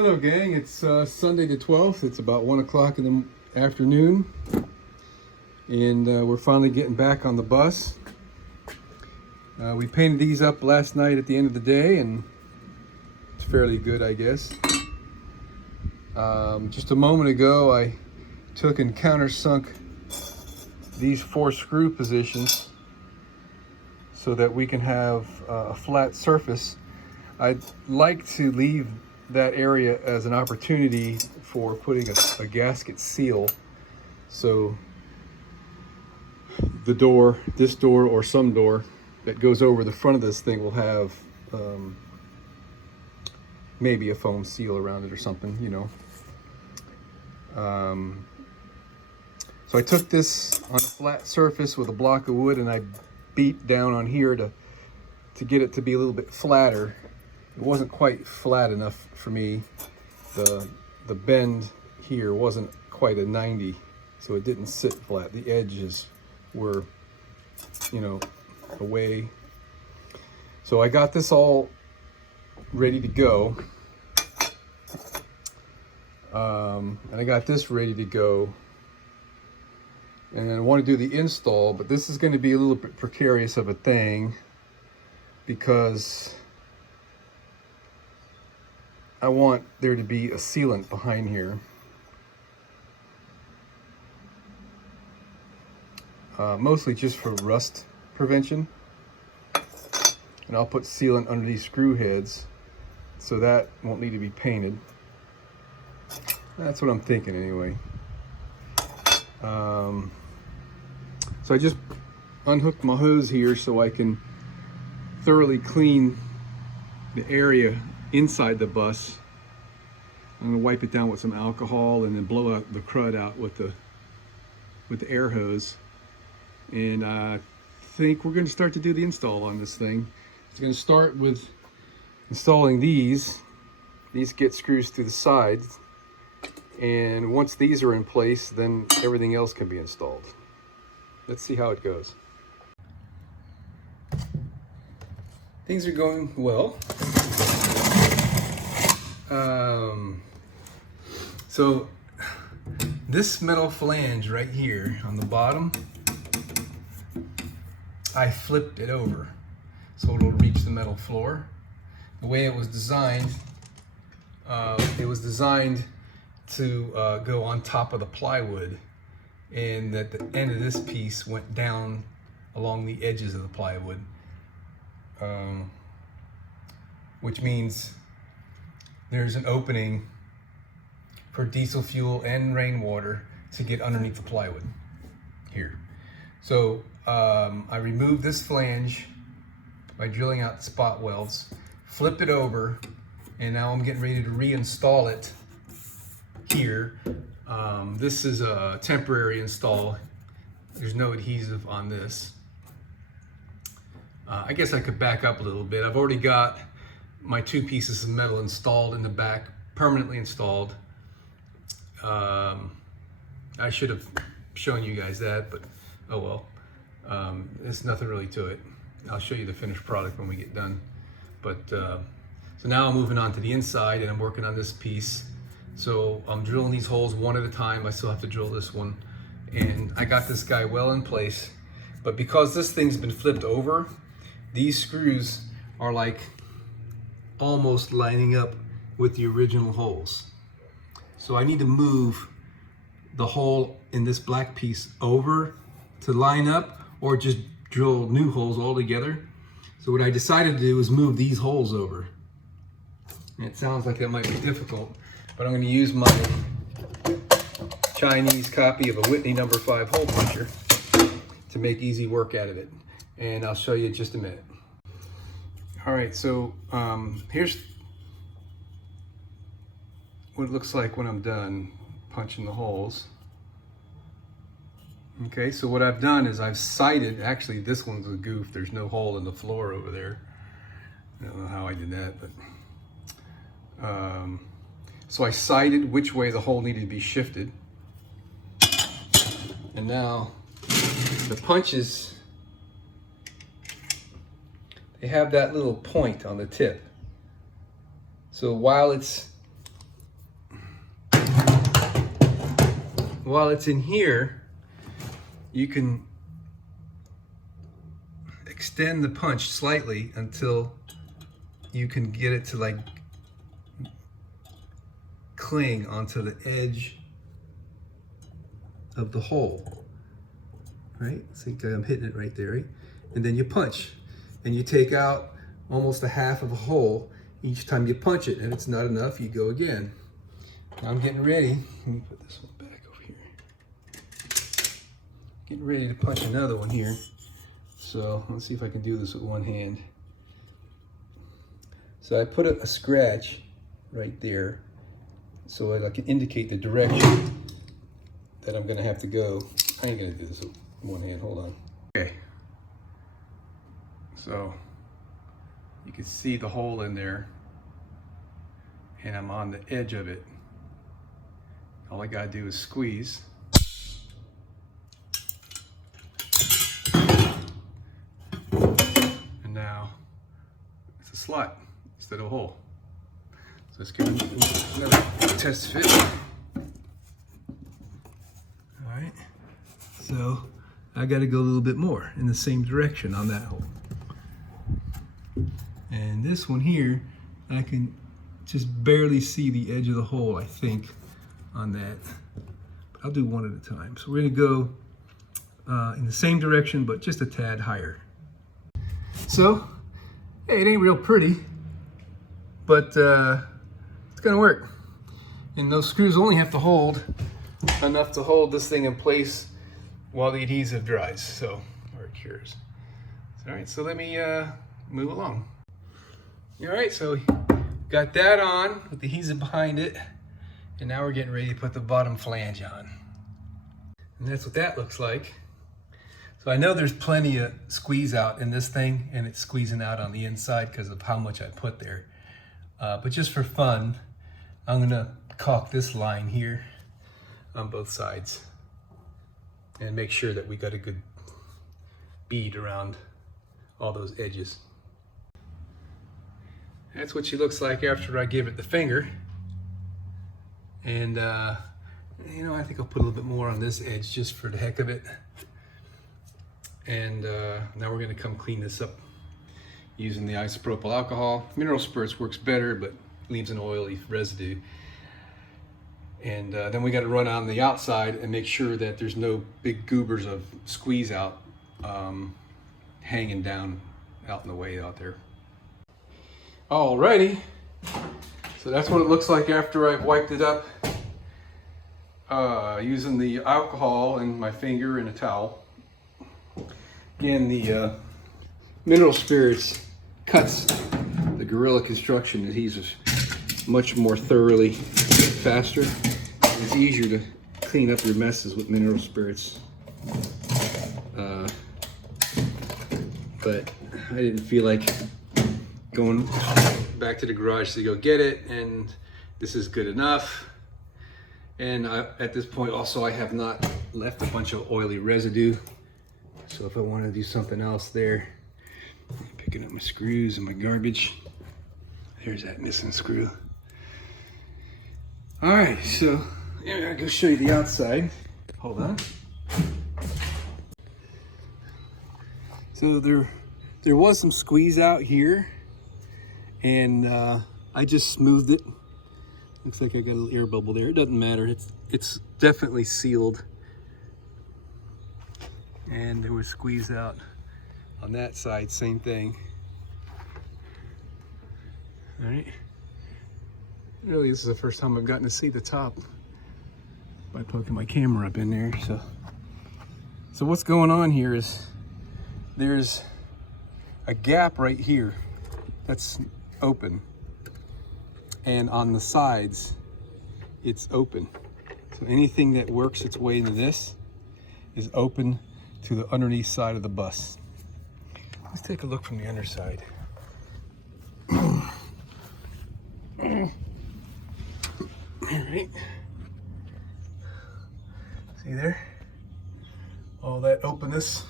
Hello gang, it's Sunday the 12th. It's about 1 o'clock in the afternoon and we're finally getting back on the bus. We painted these up last night at the end of the day and it's fairly good, I guess. Just a moment ago I took and countersunk these 4 screw positions so that we can have a flat surface. I'd like to leave that area as an opportunity for putting a gasket seal, so the door, this door or some door that goes over the front of this thing will have maybe a foam seal around it or something, you know. So I took this on a flat surface with a block of wood and I beat down on here to get it to be a little bit flatter. It wasn't quite flat enough for me. The bend here wasn't quite a 90, so it didn't sit flat. The edges were, you know, away. So I got this all ready to go. And I got this ready to go. And I want to do the install, but this is going to be a little bit precarious of a thing because I want there to be a sealant behind here. Mostly just for rust prevention. And I'll put sealant under these screw heads so that won't need to be painted. That's what I'm thinking anyway. So I just unhooked my hose here so I can thoroughly clean the area inside the bus. I'm gonna wipe it down with some alcohol and then blow out the crud out with the air hose. And I think we're gonna start to do the install on this thing. It's gonna start with installing these. These get screws through the sides. And once these are in place, then everything else can be installed. Let's see how it goes. Things are going well. So this metal flange right here on the bottom, I flipped it over so it'll reach the metal floor. The way it was designed to go on top of the plywood, and that the end of this piece went down along the edges of the plywood, which means there's an opening for diesel fuel and rainwater to get underneath the plywood here. So I removed this flange by drilling out the spot welds, flipped it over, and now I'm getting ready to reinstall it here. This is a temporary install. There's no adhesive on this. I guess I could back up a little bit. I've already got my 2 pieces of metal installed in the back, permanently installed. I should have shown you guys that, but oh well. There's nothing really to it. I'll show you the finished product when we get done. But so now I'm moving on to the inside and I'm working on this piece. So I'm drilling these holes one at a time. I still have to drill this one. And I got this guy well in place. But because this thing's been flipped over, these screws are like almost lining up with the original holes. So I need to move the hole in this black piece over to line up, or just drill new holes all together. So what I decided to do is move these holes over. And it sounds like that might be difficult, but I'm going to use my Chinese copy of a Whitney No. 5 hole puncher to make easy work out of it. And I'll show you in just a minute. All right, so here's what it looks like when I'm done punching the holes. Okay, so what I've done is I've sighted, actually this one's a goof, there's no hole in the floor over there. I don't know how I did that, but so I sighted which way the hole needed to be shifted. And now the punches, they have that little point on the tip. So while it's while it's in here, you can extend the punch slightly until you can get it to like cling onto the edge of the hole, right? See, I'm hitting it right there, right? And then you punch, and you take out almost a half of a hole each time you punch it, and if it's not enough, you go again. Now I'm getting ready. Let me put this one back over here. Getting ready to punch another one here. So let's see if I can do this with one hand. So I put a scratch right there so I can indicate the direction that I'm gonna have to go. I ain't gonna do this with one hand, hold on. Okay, so you can see the hole in there and I'm on the edge of it. All I gotta do is squeeze. And now it's a slot instead of a hole. So let's give it another test fit. All right, so I gotta go a little bit more in the same direction on that hole. And this one here, I can just barely see the edge of the hole, I think, on that. But I'll do one at a time. So we're gonna go in the same direction, but just a tad higher. So, hey, it ain't real pretty, but it's gonna work. And those screws only have to hold enough to hold this thing in place while the adhesive dries, so, or it cures. All right, so let me move along. All right, so got that on with the adhesive behind it, and now we're getting ready to put the bottom flange on. And that's what that looks like. So I know there's plenty of squeeze out in this thing, and it's squeezing out on the inside because of how much I put there. But just for fun, I'm gonna caulk this line here on both sides and make sure that we got a good bead around all those edges. That's what she looks like after I give it the finger. And you know, I think I'll put a little bit more on this edge just for the heck of it. And now we're gonna come clean this up using the isopropyl alcohol. Mineral spirits works better, but leaves an oily residue. And then we got to run on the outside and make sure that there's no big goobers of squeeze out hanging down out in the way out there. Alrighty, so that's what it looks like after I've wiped it up using the alcohol and my finger and a towel. Again, the mineral spirits cuts the Gorilla Construction adhesive much more thoroughly, faster. It's easier to clean up your messes with mineral spirits. But I didn't feel like going back to the garage to go get it, and this is good enough. And at this point also, I have not left a bunch of oily residue. So if I want to do something else there, picking up my screws and my garbage. There's that missing screw. All right, so yeah, I'm gonna go show you the outside. Hold on. So there was some squeeze out here, and I just smoothed it. Looks like I got a little air bubble there. It doesn't matter. It's definitely sealed. And there was squeeze out on that side, same thing. All right. Really, this is the first time I've gotten to see the top by poking my camera up in there. So what's going on here is there's a gap right here that's open, and on the sides it's open. So anything that works its way into this is open to the underneath side of the bus. Let's take a look from the underside. All right. See there? All that openness.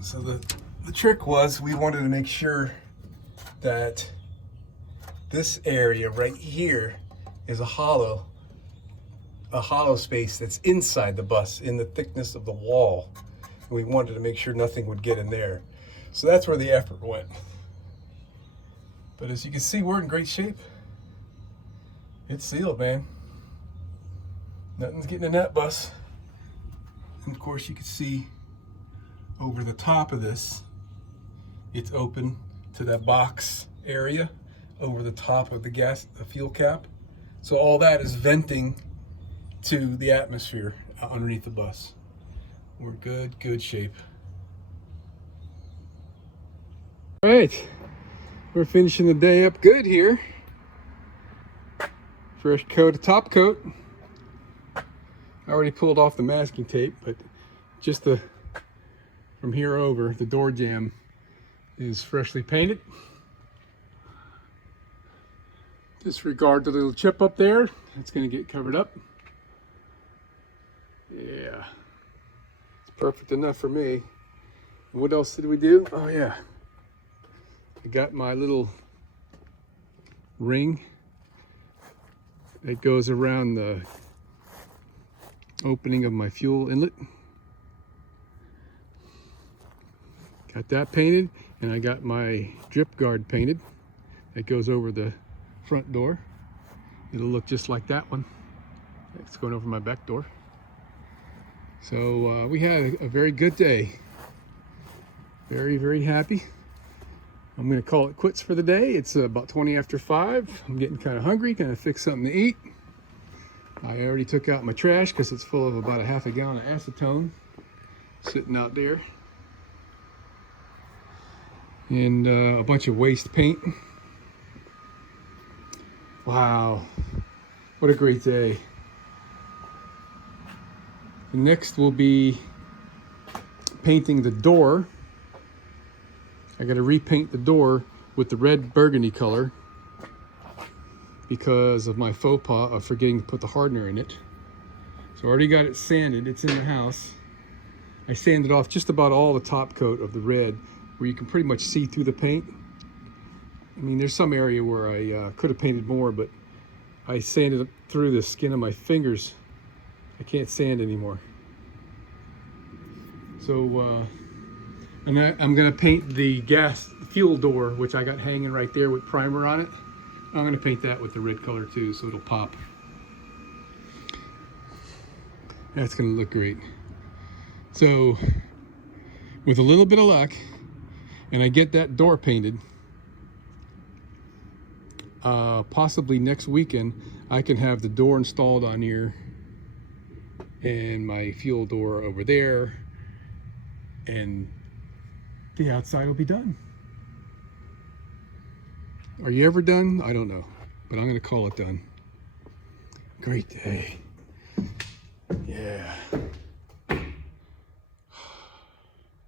So the trick was, we wanted to make sure that this area right here is a hollow a hollow space that's inside the bus in the thickness of the wall. And we wanted to make sure nothing would get in there. So that's where the effort went. But as you can see, we're in great shape. It's sealed, man. Nothing's getting in that bus. And of course you can see over the top of this, it's open to that box area over the top of the fuel cap. So all that is venting to the atmosphere underneath the bus. We're good shape. All right, we're finishing the day up good here. Fresh coat of top coat. I already pulled off the masking tape, but just from here over, the door jamb is freshly painted. Disregard the little chip up there. It's going to get covered up. Yeah, it's perfect enough for me. And what else did we do? Oh yeah, I got my little ring that goes around the opening of my fuel inlet. Got that painted, and I got my drip guard painted that goes over the front door. It'll look just like that one. It's going over my back door. So we had a very good day. Very happy. I'm going to call it quits for the day. It's about 20 after 5. I'm getting kind of hungry, gonna fix something to eat. I already took out my trash because it's full of about a half a gallon of acetone sitting out there. And a bunch of waste paint. Wow, what a great day. Next will be painting the door. I got to repaint the door with the red burgundy color because of my faux pas of forgetting to put the hardener in it. So I already got it sanded, it's in the house. I sanded off just about all the top coat of the red where you can pretty much see through the paint. I mean, there's some area where I could have painted more, but I sanded through the skin of my fingers. I can't sand anymore. So, and I'm gonna paint the fuel door, which I got hanging right there with primer on it. I'm gonna paint that with the red color too, so it'll pop. That's gonna look great. So, with a little bit of luck, and I get that door painted, possibly next weekend, I can have the door installed on here and my fuel door over there, and the outside will be done. Are you ever done? I don't know, but I'm gonna call it done. Great day. Yeah.